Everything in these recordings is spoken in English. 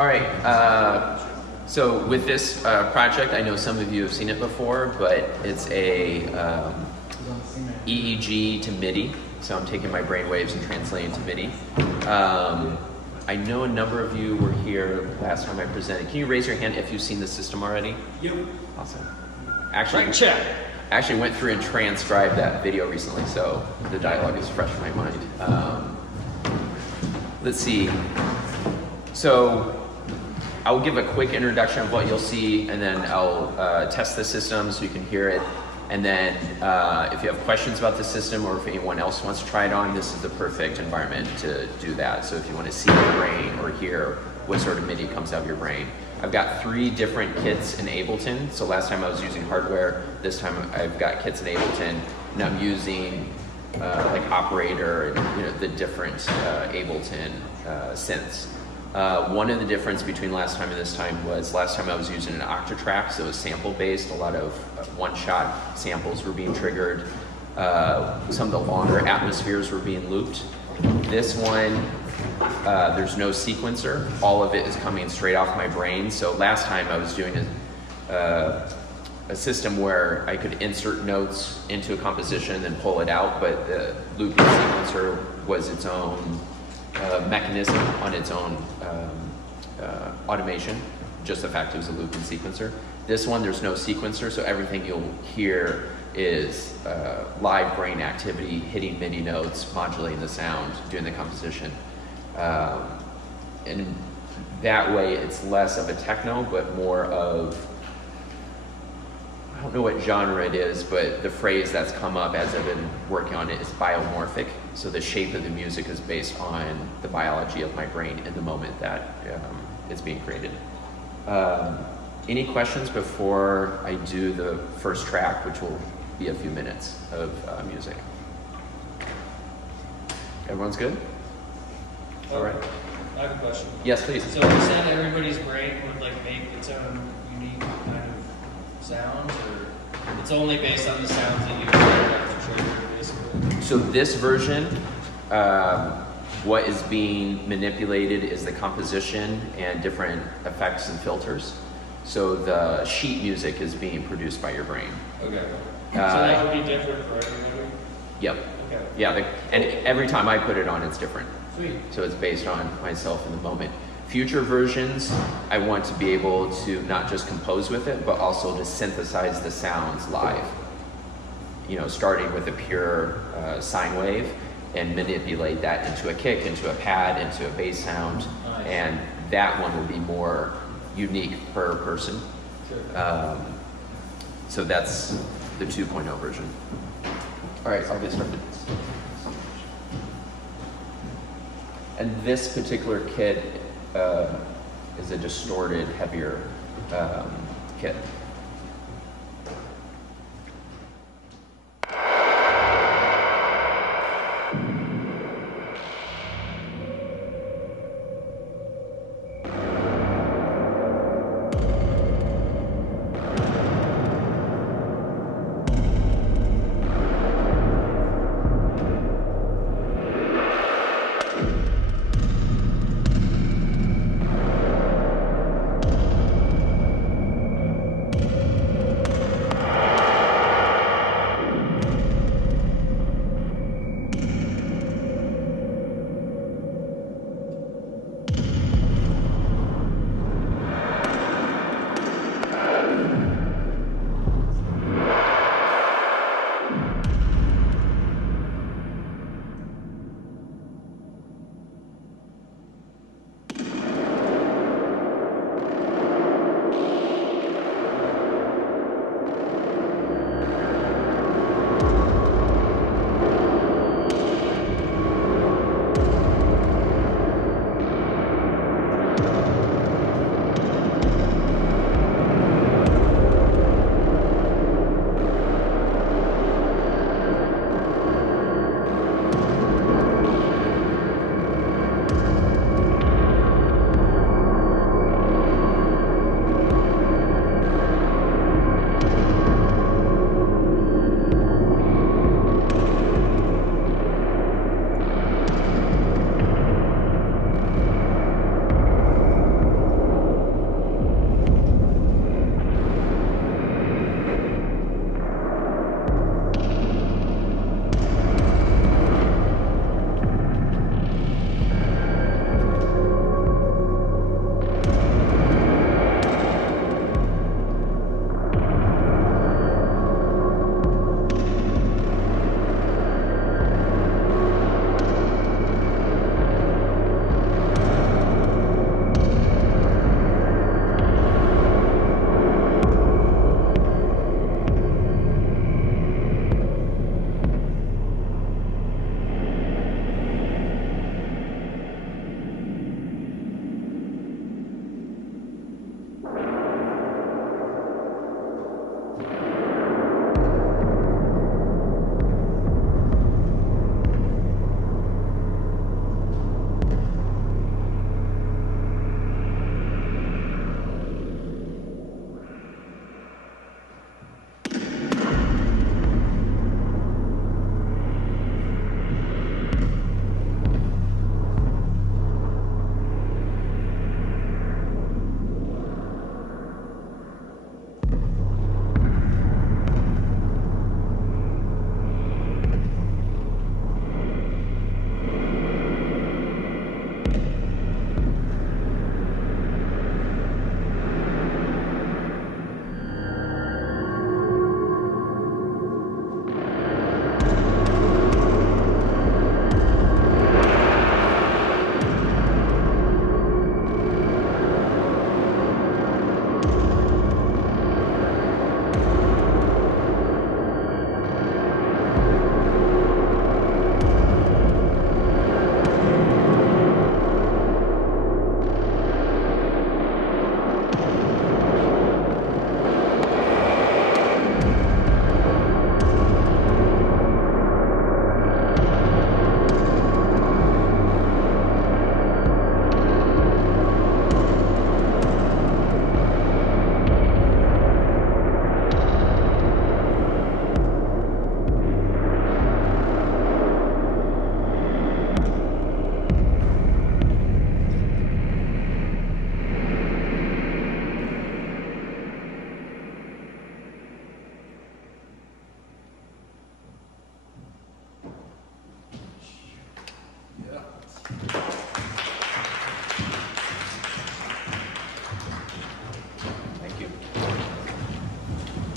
All right, so with this project, I know some of you have seen it before, but it's a EEG to MIDI. So I'm taking my brain waves and translating to MIDI. I know a number of you were here last time I presented. Can you raise your hand if you've seen the system already? Yep. Awesome. Actually, check. I actually went through and transcribed that video recently, so the dialogue is fresh in my mind. Let's see. So I'll give a quick introduction of what you'll see, and then I'll test the system so you can hear it. And then if you have questions about the system, or if anyone else wants to try it on, this is the perfect environment to do that. So if you want to see your brain or hear what sort of MIDI comes out of your brain. I've got 3 different kits in Ableton. So last time I was using hardware, this time I've got kits in Ableton, and I'm using like Operator and the different Ableton synths. One of the difference between last time and this time was last time I was using an octatrack, so it was sample based. A lot of one-shot samples were being triggered. Some of the longer atmospheres were being looped. This one, there's no sequencer. All of it is coming straight off my brain. So last time I was doing a system where I could insert notes into a composition and then pull it out, but the looping sequencer was its own mechanism on its own automation, just the fact it was a looping sequencer. This one, there's no sequencer, so everything you'll hear is live brain activity, hitting MIDI notes, modulating the sound, doing the composition. And that way it's less of a techno, but more of, I don't know what genre it is, but the phrase that's come up as I've been working on it is biomorphic. So the shape of the music is based on the biology of my brain in the moment that it's being created. Any questions before I do the first track, which will be a few minutes of music? Everyone's good? All right. I have a question. Yes, please. So you said everybody's brain would like make its own unique kind of sounds, or it's only based on the sounds that you have to trigger, basically? So this version, what is being manipulated is the composition and different effects and filters. So the sheet music is being produced by your brain. Okay. So that would be different for everybody? Yep. Okay. Yeah, and every time I put it on, it's different. Sweet. So it's based on myself in the moment. Future versions, I want to be able to not just compose with it, but also to synthesize the sounds live. Starting with a pure sine wave and manipulate that into a kick, into a pad, into a bass sound. Nice. And that one will be more unique per person. Sure. So that's the 2.0 version. All right, I'll get started. And this particular kit is a distorted, heavier kit.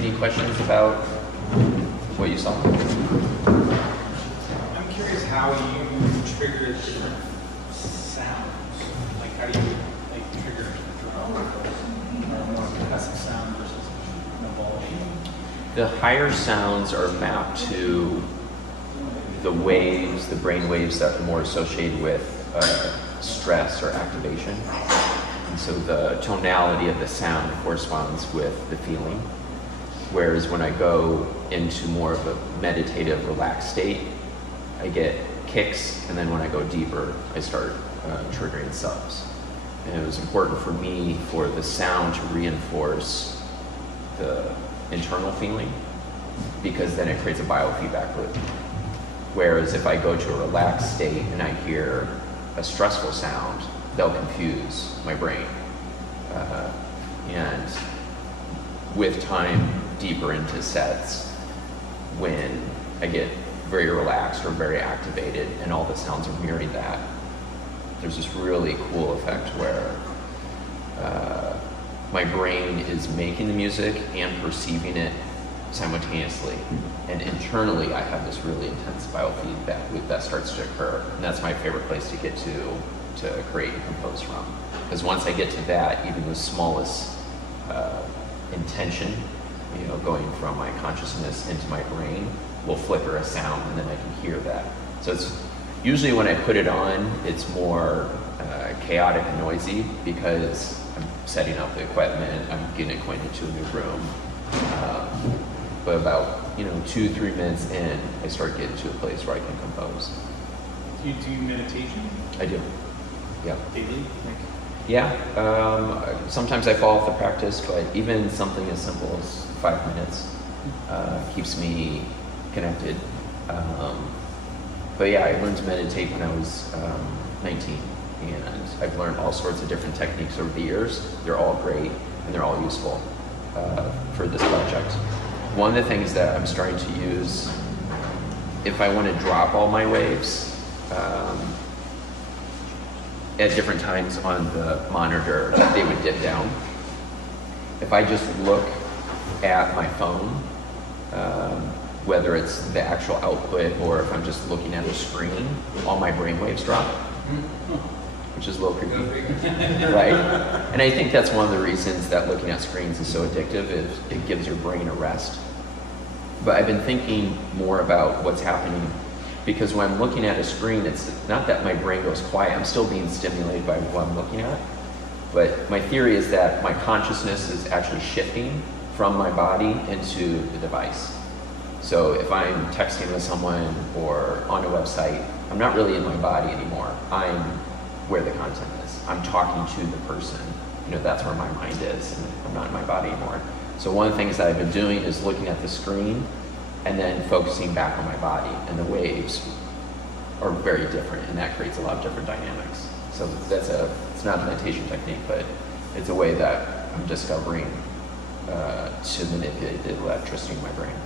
Any questions about what you saw? I'm curious how you trigger different sounds. Like how do you trigger a drum or more compressive sound versus a volume? The higher sounds are mapped to the waves, the brain waves that are more associated with stress or activation. And so the tonality of the sound corresponds with the feeling. Whereas when I go into more of a meditative, relaxed state, I get kicks, and then when I go deeper, I start triggering subs. And it was important for me for the sound to reinforce the internal feeling, because then it creates a biofeedback loop. Whereas if I go to a relaxed state and I hear a stressful sound, they'll confuse my brain. And with time deeper into sets, when I get very relaxed or very activated and all the sounds are mirroring that, there's this really cool effect where my brain is making the music and perceiving it simultaneously. And internally, I have this really intense biofeedback loop that starts to occur. And that's my favorite place to get to create and compose from. Because once I get to that, even the smallest intention, going from my consciousness into my brain, will flicker a sound, and then I can hear that. So it's usually when I put it on, it's more chaotic and noisy, because I'm setting up the equipment, I'm getting acquainted to a new room. But about 2-3 minutes in, I start getting to a place where I can compose. Do you do meditation? I do. Yeah. Daily? Yeah. Sometimes I fall off the practice, but even something as simple as 5 minutes keeps me connected. But yeah, I learned to meditate when I was 19, and I've learned all sorts of different techniques over the years. They're all great, and they're all useful for this project. One of the things that I'm starting to use, if I want to drop all my waves at different times on the monitor, they would dip down. If I just look at my phone, whether it's the actual output or if I'm just looking at the screen, all my brainwaves drop, which is a little creepy, right? And I think that's one of the reasons that looking at screens is so addictive, is it gives your brain a rest. But I've been thinking more about what's happening, because when I'm looking at a screen, it's not that my brain goes quiet, I'm still being stimulated by what I'm looking at. But my theory is that my consciousness is actually shifting from my body into the device. So if I'm texting with someone or on a website, I'm not really in my body anymore. I'm where the content is. I'm talking to the person. That's where my mind is, and I'm not in my body anymore. So one of the things that I've been doing is looking at the screen and then focusing back on my body, and the waves are very different, and that creates a lot of different dynamics. So it's not a meditation technique, but it's a way that I'm discovering to manipulate the electricity in my brain.